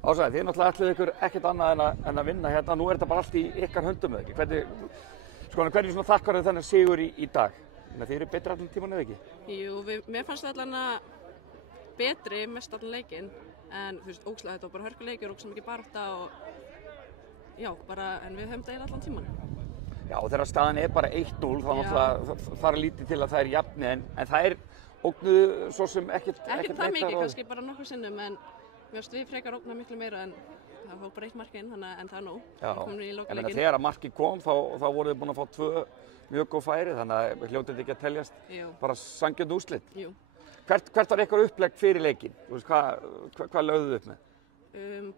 Ása, þið náttúrulega ætluðu ykkur ekkert annað en að vinna hérna. Nú þetta bara allt í ykkar höndum eða ekki? Hvernig svona þakkar þið þennan sigur í dag? Þið eru betri allan tíman eða ekki? Jú, mér fannst það allan betri mest allan leikinn. En þú veist, ógeðslega þetta var bara hörkuleikur, ógeðslega mikið barátta og já, bara, en við höfum það allan tíman. Já, og þegar staðan bara 1-0, þá náttúrulega þarf lítið til að það jafni, en það ógnuðu svo sem ekkert það mikið, kannski bara nokkur sinnum, en mér finnst við frekar ógna miklu meira, en það fór bara 1 mark inn, en það er nóg. Já, en þegar markið kom, þá voruð þið búin að fá 2 mjög góð færi, þannig að hljótið þetta ekki að teljast bara sanngjarnt úrslit. Jú. Hvert var ykkar upplegg fyrir leikinn? Hvað lögðuð upp með?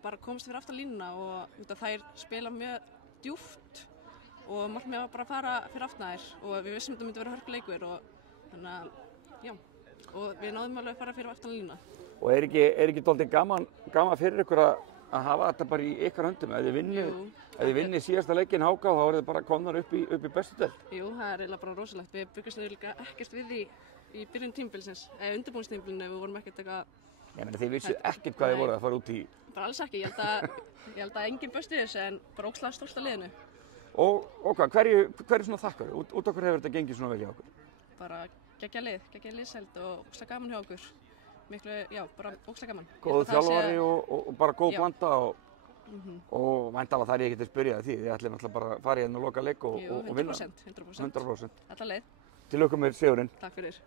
Bara komst fyrir aftan línuna og þær spila mjög djúpt og markmið var bara að fara fyrir aftan þær og við vissum að þetta myndi vera hörkuleikur og þannig að, já, og við náðum alveg að fara fyrir aftan línuna. Og er ekki dálítið gaman fyrir ykkur að hafa þetta bara í ykkar höndum? Ef þið vinnið síðasta leikinn HK, þá er þið bara komnar upp í bestu deild? Jú, það er eiginlega bara rosalegt. Við byggumst líka ekkert við því í byrjun tímabilsins, eða undirbúningstímabilinu, við vorum ekkert eitthvað... Ég meina, þið vissuð ekkert hvað þið voruð að fara út í... Bara alls ekki, ég held að enginn bösti þessu, en bara ógeðslega stórt að liðinu. Og hvað, hverju svona þakkar? Út okkur hefur þetta gengið svona vel hjá okkur? Bara geggjað liðsheld og ógeðslega gaman hjá okkur. Miklu, já, bara ógeðslega gaman. Góð þjálfari og bara góð blanda og væntanlega það ekki til að spyrja því. Þið ætlið náttúrulega bara að fara í hérna og loka leik og vinna. 100%. Alla leið. Til lukku með sigurinn. Takk fyrir.